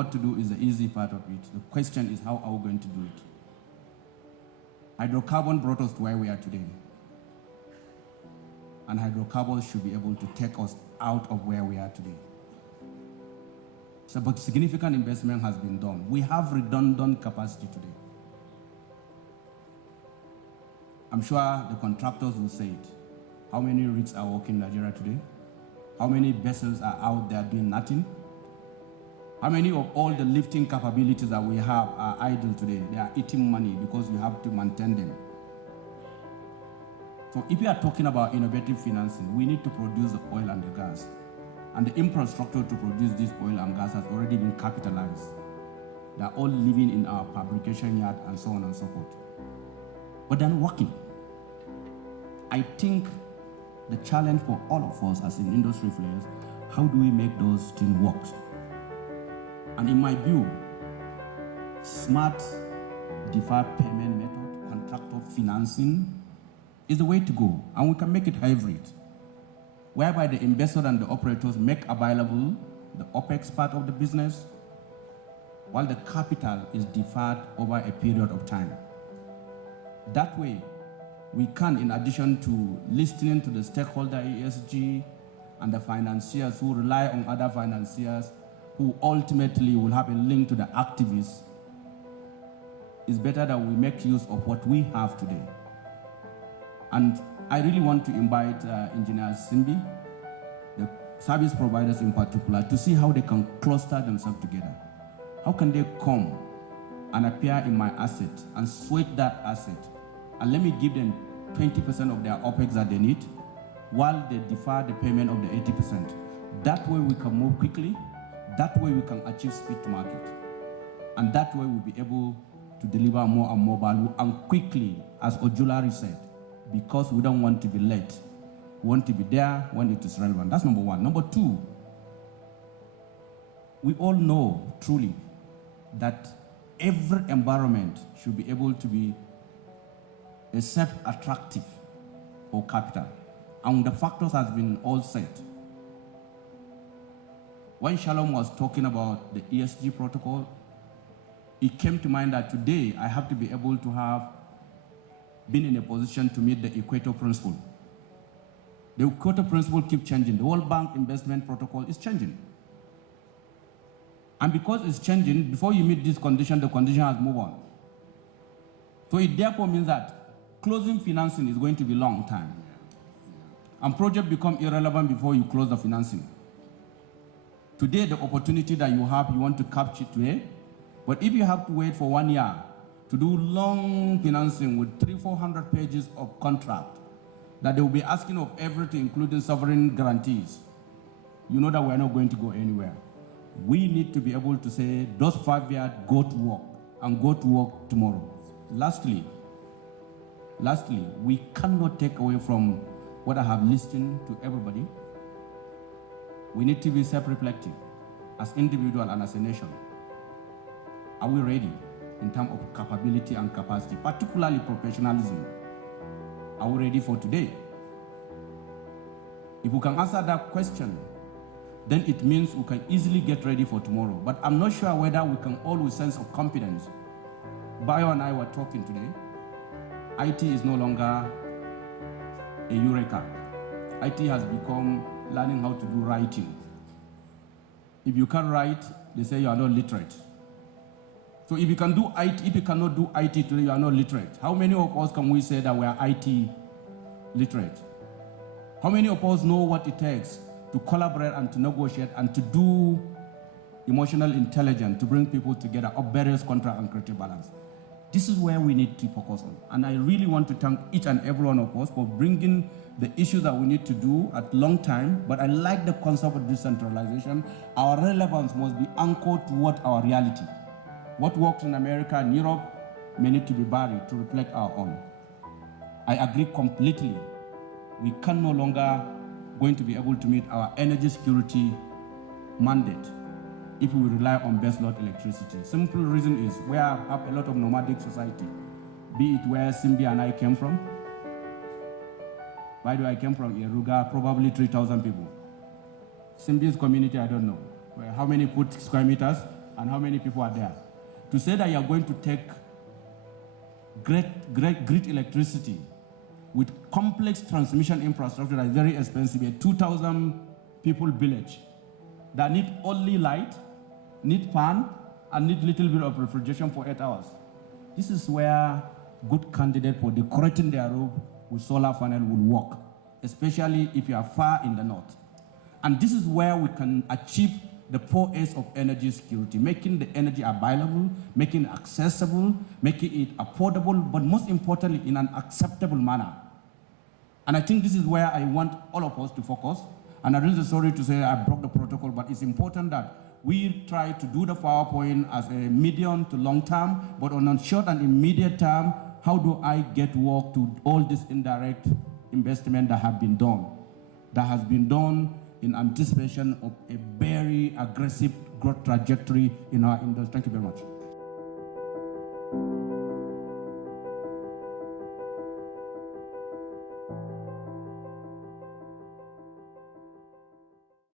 what to do is the easy part of it. The question is, how are we going to do it? Hydrocarbon brought us to where we are today. And hydrocarbons should be able to take us out of where we are today. So, but significant investment has been done. We have redundant capacity today. I'm sure the contractors will say it. How many rigs are working in Nigeria today? How many vessels are out there doing nothing? How many of all the lifting capabilities that we have are idle today? They are eating money because we have to maintain them. So if we are talking about innovative financing, we need to produce the oil and the gas. And the infrastructure to produce this oil and gas has already been capitalized. They are all living in our fabrication yard and so on and so forth. But they're not working. I think the challenge for all of us as in industry players, how do we make those things work? And in my view, smart deferred payment method, contractor financing is the way to go. And we can make it hybrid, whereby the investor and the operators make available the OPEX part of the business, while the capital is deferred over a period of time. That way, we can, in addition to listening to the stakeholder ESG and the financiers who rely on other financiers who ultimately will have a link to the activists, it's better that we make use of what we have today. And I really want to invite Engineer Simbi, the service providers in particular, to see how they can cluster themselves together. How can they come and appear in my asset and sweat that asset? And let me give them 20% of their OPEX that they need while they defer the payment of the 80%. That way we can move quickly. That way we can achieve speed to market. And that way we'll be able to deliver more and more value and quickly, as Ojulari said, because we don't want to be late. We want to be there when it is relevant. That's number one. Number two, we all know truly that every environment should be able to be a self-attractive for capital. And the factors has been all set. When Shalom was talking about the ESG protocol, it came to mind that today I have to be able to have been in a position to meet the Equator Principle. The Equator Principle keeps changing. The World Bank Investment Protocol is changing. And because it's changing, before you meet this condition, the condition has moved on. So it therefore means that closing financing is going to be a long time. And projects become irrelevant before you close the financing. Today, the opportunity that you have, you want to capture today. But if you have to wait for 1 year to do long financing with 300-400 pages of contract, that they will be asking of everything, including sovereign guarantees, you know that we're not going to go anywhere. We need to be able to say, those 5 years, go to work, and go to work tomorrow. Lastly, we cannot take away from what I have listened to everybody. We need to be self-reflective as individual and as a nation. Are we ready in terms of capability and capacity, particularly professionalism? Are we ready for today? If we can answer that question, then it means we can easily get ready for tomorrow. But I'm not sure whether we can all with sense of confidence. Bayo and I were talking today. IT is no longer a eureka. IT has become learning how to do writing. If you can't write, they say you are not literate. So if you can do IT, if you cannot do IT today, you are not literate. How many of us can we say that we are IT literate? How many of us know what it takes to collaborate and to negotiate and to do emotional intelligence to bring people together of various contract and creative balance? This is where we need to focus on. And I really want to thank each and every one of us for bringing the issues that we need to do at long time. But I like the concept of decentralization. Our relevance must be anchored to what our reality. What works in America and Europe may need to be buried to reflect our own. I agree completely. We can no longer going to be able to meet our energy security mandate if we rely on baseload electricity. Simple reason is we have a lot of nomadic society, be it where Simbi and I came from. By the way, I came from Iruga, probably 3,000 people. Simbi's community, I don't know. How many square meters? and how many people are there. To say that you are going to take grid electricity with complex transmission infrastructure that is very expensive, a 2,000 people village that need only light, need fan, and need little bit of refrigeration for 8 hours. This is where good candidate for decorating their roof with solar panel will work, especially if you are far in the north. And this is where we can achieve the 4 A's of energy security, making the energy available, making it accessible, making it affordable, but most importantly, in an acceptable manner. And I think this is where I want all of us to focus. And I'm really sorry to say I broke the protocol, but it's important that we try to do the PowerPoint as a medium to long term, but on a short and immediate term, how do I get work to all this indirect investment that have been done, that has been done in anticipation of a very aggressive growth trajectory in our industry. Thank you very much.